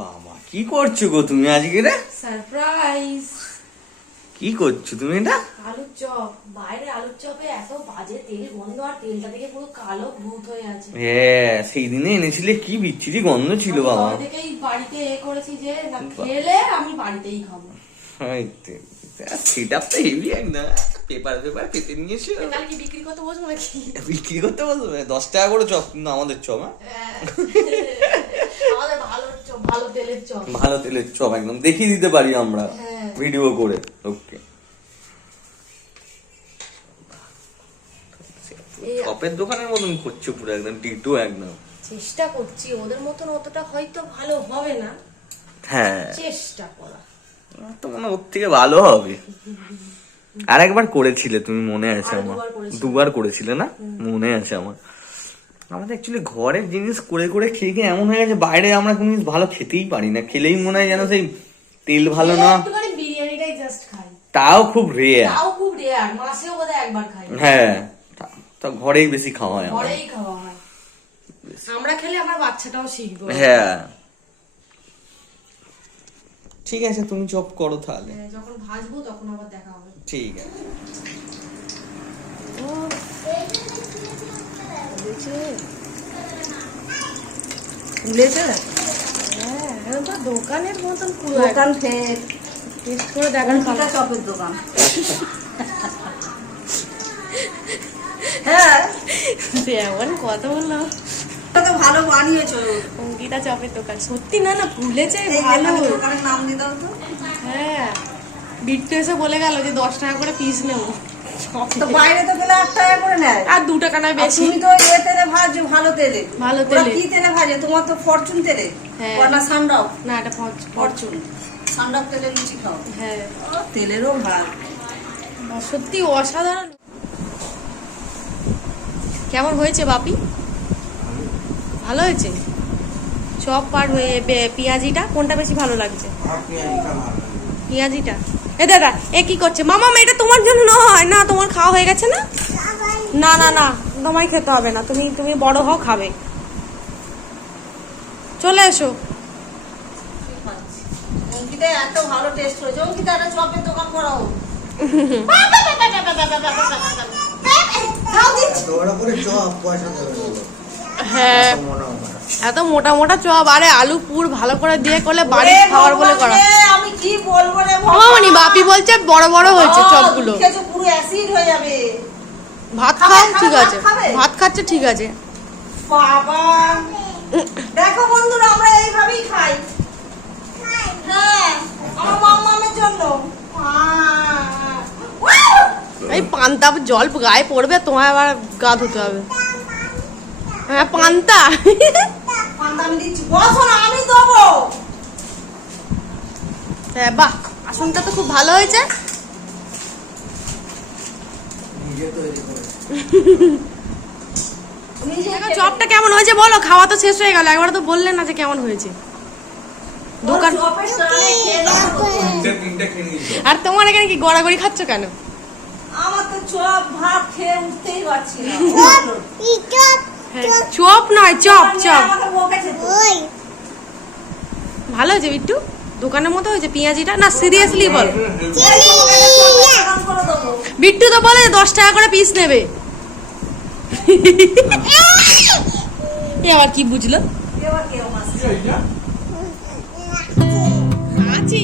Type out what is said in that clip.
বাবা কি করছ গো তুমি আজকে রে? সারপ্রাইজ কি করছ তুমি এটা? আলুর চপ। বাইরে আলুর চপে এত বাজে তেল গন্ধ আর তেলটা থেকে পুরো কালো ভূত হয়ে আছে। হ্যাঁ সেই দিনে এনেছিলে কি বিচ্ছিরি গন্ধ ছিল বাবা। থেকেই বাড়িতে এ করেছি যে না খেলে আমি বাড়িতেই খাব। সেটা তো হেভি একদম পেপার পেপার পেতে নিয়ে এসে। কি বিক্রি করতে বসবো নাকি? বিক্রি করতে বলবে দশ টাকা করে চপ কিন্তু আমাদের চপ হ্যাঁ? আমাদের ভালো তেলের চপ। ভালো তেলের চপ একদম। দেখিয়ে দিতে পারি আমরা। হ্যাঁ। ভিডিও করে। ওকে। চপের দোকানের মতন করছ পুরো একদম ডিটো একদম। চেষ্টা করছি ওদের মতন অতটা হয়তো ভালো হবে না। হ্যাঁ। চেষ্টা করা। তো মনে ওর থেকে ভালো হবে। আর একবার করেছিলে তুমি মনে আছে আমার। দুবার করেছিলে না? মনে আছে আমার। আমাদের অ্যাকচুয়ালি ঘরের জিনিস করে করে খেয়ে খেয়ে এমন হয়ে গেছে বাইরে আমরা কোনো জিনিস ভালো খেতেই পারি না। খেলেই মনে হয় যেন সেই তেল ভালো না। বিরিয়ানিটাই জাস্ট খাই তাও খুব রেয়ার তাও খুব রেয়ার মাসেও বোধহয় একবার খাই হ্যাঁ তা- ঘরেই বেশি খাওয়া হয় ঘরেই খাওয়া হয়। আমরা খেলে আমার বাচ্চাটাও শিখবে। হ্যাঁ। ঠিক আছে তুমি চপ করো তাহলে। হ্যাঁ, যখন ভাজবো তখন আবার দেখা হবে। ঠিক আছে। ফুলেছে হ্যাঁ দোকানের মতন পুরো দোকান ফের। টেস্ট করে দেখার অঙ্কিতা চপের দোকান। হ্যাঁ। এমন কথা বললাম তো ভালো বানিয়েছো। অঙ্কিতা চপের দোকান। সত্যি না না ভালো। দোকানের নাম দিয়ে দাও তো। হ্যাঁ। বিট্টু এসে বলে গেল যে দশ টাকা করে পিস নেব। তো বাইরে তো গেলে আট টাকা করে নেয়। আর দু টাকা নয় বেশি। তুমি তো এ তেলে ভাজো ভালো তেলে। ভালো তেলে। কি তেলে ভাজে? তোমার তো ফরচুন তেলে। হ্যাঁ। না সানডাও না এটা ফরচুন ফরচুন সানডাও তেলে লুচি খাও। হ্যাঁ। তেলেরও ভাগ সত্যি অসাধারণ। কেমন হয়েছে বাপি? ভালো হয়েছে? চপ আর হয়ে পেঁয়াজিটা? কোনটা বেশি ভালো লাগছে? পেঁয়াজিটা? এ দাদা এ কি করছে? মামা এটা তোমার জন্য নয়। না তোমার খাওয়া হয়ে গেছে না? না না না তোমায় খেতে হবে না। তুমি তুমি বড় হও খাবে। চলে এসো। এত ভালো টেস্ট অঙ্কিতা একটা চপের দোকান করাও। হ্যাঁ। এত মোটা মোটা চপ। আরে আলু পুর ভালো করে দিয়ে করলে বাড়ির খাওয়ার বলে করা। কি বলব রে বাপি বলছে বড় বড় হয়েছে ও, চপগুলো। খেয়েছো, পুরো অ্যাসিড হয়ে যাবে। ভাত খাও ঠিক আছে। ভাত খাচ্ছে ঠিক আছে। বাবা। দেখো বন্ধুরা আমরা এইভাবেই খাই। হ্যাঁ আমার মামামের জন্য। এই পান্তা জল গায়ে পড়বে তোমায় আবার গা ধুতে হবে। হ্যাঁ পান্তা। পান্তা আমি দিচ্ছি। বসো না আমি দেবো। হ্যাঁ বাহ আসনটা তো খুব ভালো হয়েছে। চপটা কেমন হয়েছে বলো খাওয়া তো শেষ হয়ে গেল একবার তো বললেন না যে কেমন হয়েছে। দোকান আর তোমার এখানে কি গড়াগড়ি খাচ্ছ কেন? আমার তো চপ ভাত খেয়ে উঠতেই পারছি না। হ্যাঁ চপ নয় চপ চপ। ভালো হয়েছে বিট্টু? দোকানের মতো হয়েছে পেঁয়াজিটা? না সিরিয়াসলি বল। বিট্টু তো বলে দশ টাকা করে পিস নেবে। এ আবার কি বুঝলো? আছি